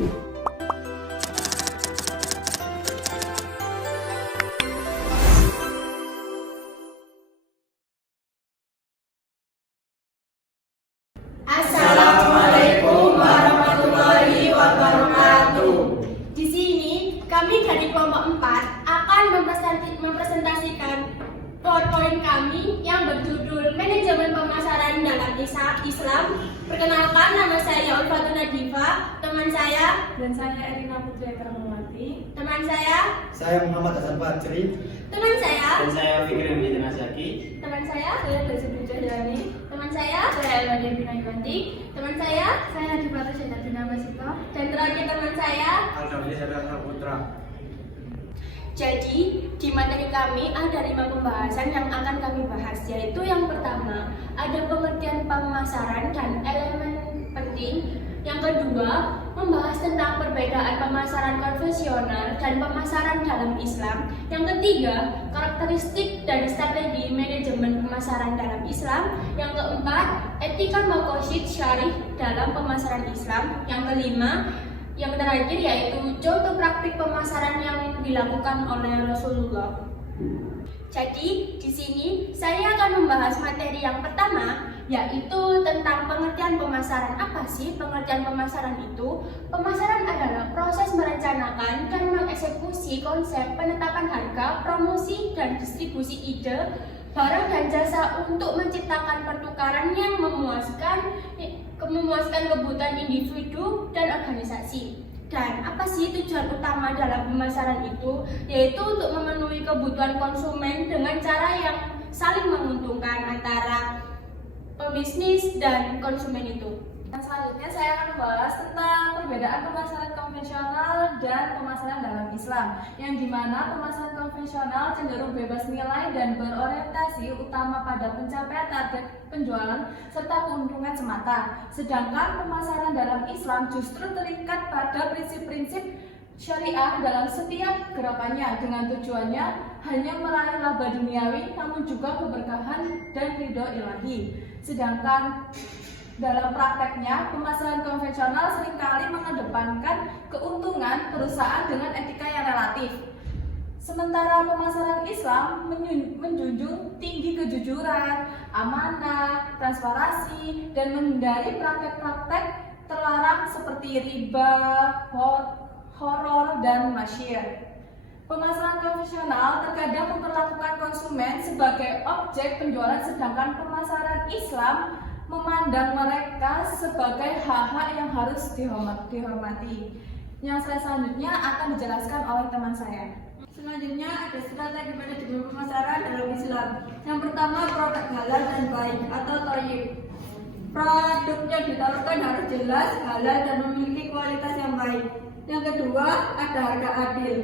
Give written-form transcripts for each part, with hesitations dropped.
Assalamualaikum warahmatullahi wabarakatuh. Di sini kami dari kelompok 4 akan mempresentasikan PowerPoint kami yang berjudul Manajemen Pemasaran dalam Islam. Perkenalkan, nama saya Ulfatun Nadifa, teman saya Dan saya Erina Putri Kramawati. teman saya Muhammad Hasan Fajri. teman saya Dan saya Fikri Hamid Nasyaki. teman saya Desi Pujahyani. teman saya Elma Devina Iwanti. teman saya Dipata Syedatina Masito. dan terakhir teman saya. Al-Kafir Sadar Putra. Jadi, di materi kami ada 5 pembahasan yang akan kami bahas, yaitu yang pertama, ada pengertian pemasaran dan elemen penting. Yang kedua, membahas tentang perbedaan pemasaran konvensional dan pemasaran dalam Islam. Yang ketiga, karakteristik dan strategi manajemen pemasaran dalam Islam. Yang keempat, etika maqasid syarih dalam pemasaran Islam. Yang kelima, yang terakhir yaitu contoh praktik pemasaran yang dilakukan oleh Rasulullah. Jadi, di sini saya akan membahas materi yang pertama, yaitu tentang pengertian pemasaran. Apa sih pengertian pemasaran itu? Pemasaran adalah proses merencanakan dan mengeksekusi konsep penetapan harga, promosi, dan distribusi ide, barang dan jasa untuk menciptakan pertukaran yang memuaskan kebutuhan individu dan organisasi. Dan apa sih tujuan utama dalam pemasaran itu? Yaitu untuk memenuhi kebutuhan konsumen dengan cara yang saling menguntungkan antara pebisnis dan konsumen itu. Dan selanjutnya saya akan membahas tentang perbedaan pemasaran konvensional dan pemasaran dalam Islam, yang dimana pemasaran konvensional cenderung bebas nilai dan berorientasi utama pada pencapaian target penjualan serta keuntungan semata. Sedangkan pemasaran dalam Islam justru terikat pada prinsip-prinsip syariah dalam setiap gerakannya, dengan tujuannya hanya meraih laba duniawi namun juga keberkahan dan ridho ilahi. Sedangkan dalam prakteknya, pemasaran konvensional seringkali mengedepankan keuntungan perusahaan dengan etika yang relatif. Sementara pemasaran Islam menjunjung tinggi kejujuran, amanah, transparansi, dan menghindari praktek-praktek terlarang seperti riba, horor, dan masyir. Pemasaran konvensional terkadang memperlakukan konsumen sebagai objek penjualan, sedangkan pemasaran Islam memandang mereka sebagai hak-hak yang harus dihormati. Yang selanjutnya akan dijelaskan oleh teman saya. Selanjutnya ada strategi manajemen pemasaran dalam Islam. Yang pertama, produk halal dan baik atau thayyib. Produknya ditawarkan harus jelas, halal, dan memiliki kualitas yang baik. Yang kedua, ada harga adil.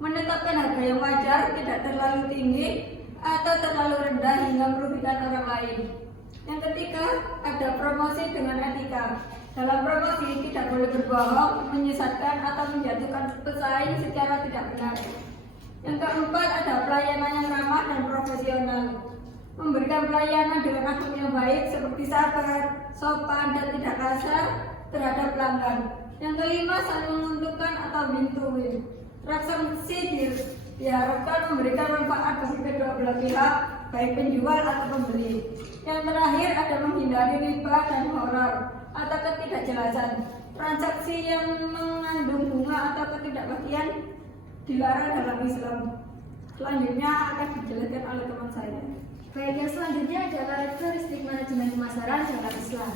Menetapkan harga yang wajar, tidak terlalu tinggi atau terlalu rendah hingga merugikan orang lain. Yang ketiga, ada promosi dengan etika. Dalam promosi tidak boleh berbohong, menyesatkan atau menjatuhkan pesaing secara tidak benar. Yang keempat, ada pelayanan yang ramah dan profesional. Memberikan pelayanan dengan akhlak yang baik seperti sabar, sopan, dan tidak kasar terhadap pelanggan. Yang kelima, saling menguntungkan atau win-to-win. Transaksi diharapkan memberikan manfaat bagi kedua belah pihak, baik penjual atau pembeli. Yang terakhir, ada menghindari riba dan horor atau ketidakjelasan. Transaksi yang mengandung bunga atau ketidakpastian dilarang dalam Islam. Selanjutnya akan dijelaskan oleh teman saya. Baik, yang selanjutnya ada karakteristik manajemen pemasaran dalam Islam.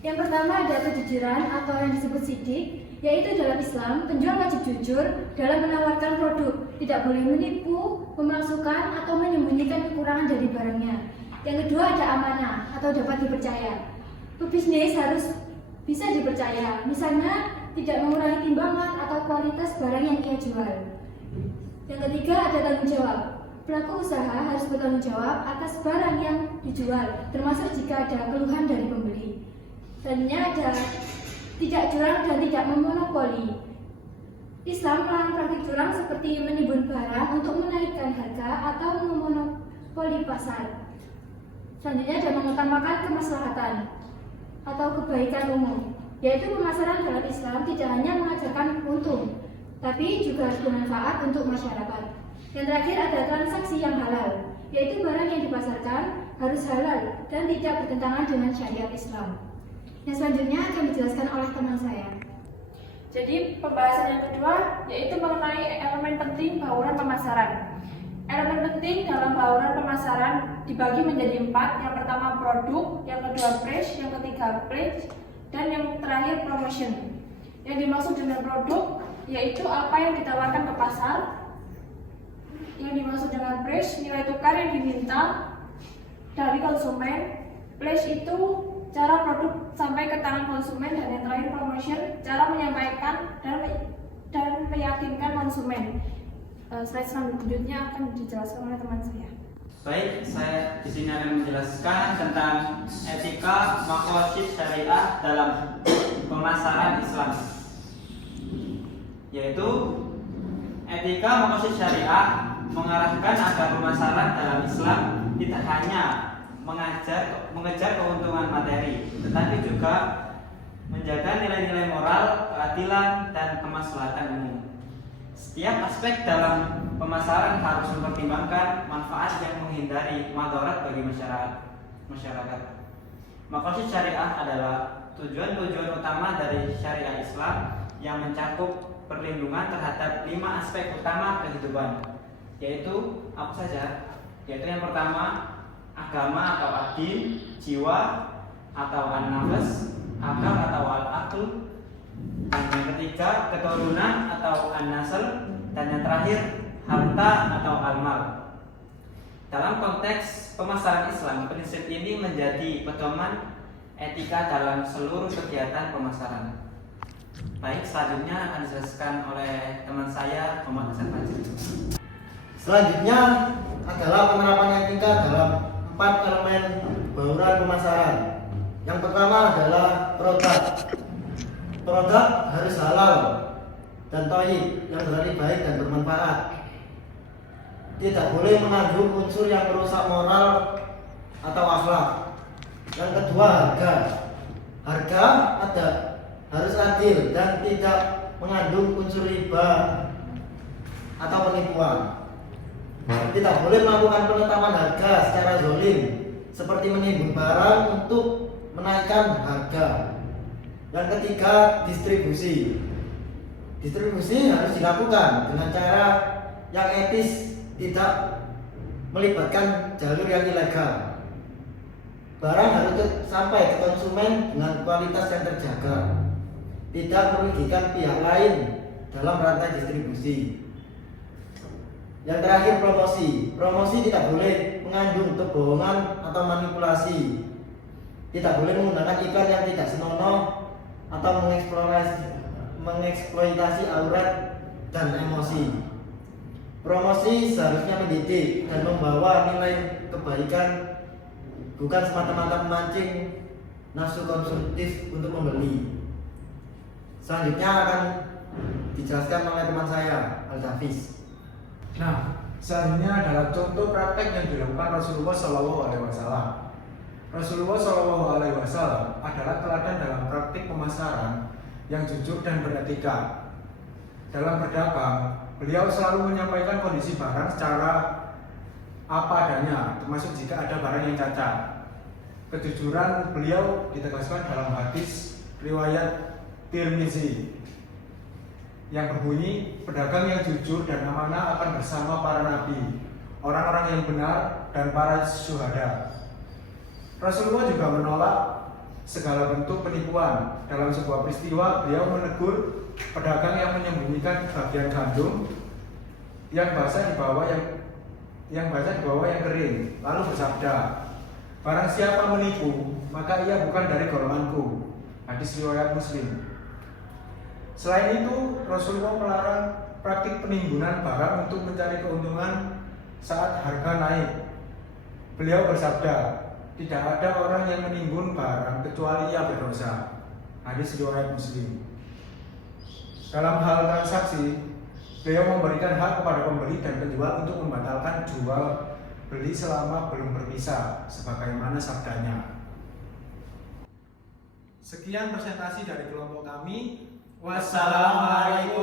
Yang pertama ada kejujuran atau yang disebut sidik, yaitu dalam Islam penjual wajib jujur dalam menawarkan produk, tidak boleh menipu, memalsukan atau menyembunyikan kekurangan dari barangnya. Yang kedua ada amanah atau dapat dipercaya. Pebisnis harus bisa dipercaya, misalnya tidak mengurangi timbangan atau kualitas barang yang ia jual. Yang ketiga ada tanggung jawab. Pelaku usaha harus bertanggung jawab atas barang yang dijual, termasuk jika ada keluhan dari pembeli. Selanjutnya ada tidak curang dan tidak memonopoli. Islam melarang praktik curang seperti menimbun barang untuk menaikkan harga atau memonopoli pasar. Selanjutnya ada mengutamakan kemaslahatan atau kebaikan umum. yaitu pemasaran dalam Islam tidak hanya mengajarkan untung, tapi juga bermanfaat untuk masyarakat. Yang terakhir ada transaksi yang halal, yaitu barang yang dipasarkan harus halal dan tidak bertentangan dengan syariat Islam. Yang selanjutnya akan dijelaskan oleh teman saya. Jadi pembahasan yang kedua yaitu mengenai elemen penting bauran pemasaran. Elemen penting dalam bauran pemasaran dibagi menjadi 4. Yang pertama produk, yang kedua price, yang ketiga place, dan yang terakhir promotion. Yang dimaksud dengan produk yaitu apa yang ditawarkan ke pasar. Yang dimaksud dengan price, nilai tukar yang diminta dari konsumen. Place itu cara produk sampai ke tangan konsumen, dan yang terakhir promotion, cara menyampaikan dan meyakinkan konsumen. Slide selanjutnya akan dijelaskan oleh teman saya. Baik, saya di sini akan menjelaskan tentang etika maqasid syariah dalam pemasaran Islam. Yaitu etika maqasid syariah mengarahkan agar pemasaran dalam Islam tidak hanya mengejar keuntungan materi, tetapi juga menjaga nilai-nilai moral, keadilan, dan kemaslahatan umum. Setiap aspek dalam pemasaran harus mempertimbangkan manfaat yang menghindari madarat bagi masyarakat. Maqasid syariah adalah tujuan-tujuan utama dari syariah Islam yang mencakup perlindungan terhadap 5 aspek utama kehidupan, yaitu apa saja? Yaitu yang pertama agama atau ad-din, jiwa atau an-nafs, akal atau al-aql, dan yang ketiga keturunan atau an-nasl, dan yang terakhir harta atau al-mal. Dalam konteks pemasaran Islam, prinsip ini menjadi pedoman etika dalam seluruh kegiatan pemasaran. Baik, selanjutnya akan dijelaskan oleh teman saya, Muhammad Hasan Fajri. Selanjutnya adalah penerapan etika dalam 4 elemen bauran pemasaran. Yang pertama adalah produk. Produk harus halal dan thayyib, yang berarti baik dan bermanfaat. Tidak boleh mengandung unsur yang merusak moral atau akhlak. Yang kedua harga. Harga harus adil dan tidak mengandung unsur riba atau penipuan. Tidak boleh melakukan penetapan harga secara zalim, seperti menimbun barang untuk menaikkan harga. Yang ketiga, distribusi. Distribusi harus dilakukan dengan cara yang etis, tidak melibatkan jalur yang ilegal. Barang harus sampai ke konsumen dengan kualitas yang terjaga, tidak merugikan pihak lain dalam rantai distribusi. Yang terakhir, promosi. Promosi tidak boleh mengandung kebohongan atau manipulasi. Tidak boleh menggunakan iklan yang tidak senonoh atau mengeksploitasi aurat dan emosi. Promosi seharusnya mendidik dan membawa nilai kebaikan, bukan semata-mata memancing nafsu konsumtif untuk membeli. Selanjutnya akan dijelaskan oleh teman saya, Al-Hafiz. Nah, selanjutnya adalah contoh praktek yang dilakukan Rasulullah SAW. Rasulullah SAW adalah teladan dalam praktik pemasaran yang jujur dan beretika. Dalam berdagang, beliau selalu menyampaikan kondisi barang secara apa adanya, termasuk jika ada barang yang cacat. Kejujuran beliau ditegaskan dalam hadis riwayat Tirmizi yang berbunyi, pedagang yang jujur dan amanah akan bersama para nabi, orang-orang yang benar, dan para syuhada. Rasulullah juga menolak segala bentuk penipuan. Dalam sebuah peristiwa, beliau menegur pedagang yang menyembunyikan bagian gandum yang basah di bawah yang kering, lalu bersabda, barang siapa menipu, maka ia bukan dari golonganku. Hadis riwayat Muslim. Selain itu, Rasulullah melarang praktik penimbunan barang untuk mencari keuntungan saat harga naik. Beliau bersabda, tidak ada orang yang menimbun barang kecuali ia berdosa. Hadis riwayat Muslim. Dalam hal transaksi, beliau memberikan hak kepada pembeli dan penjual untuk membatalkan jual beli selama belum berpisah, sebagaimana sabdanya. Sekian presentasi dari kelompok kami. Wassalamualaikum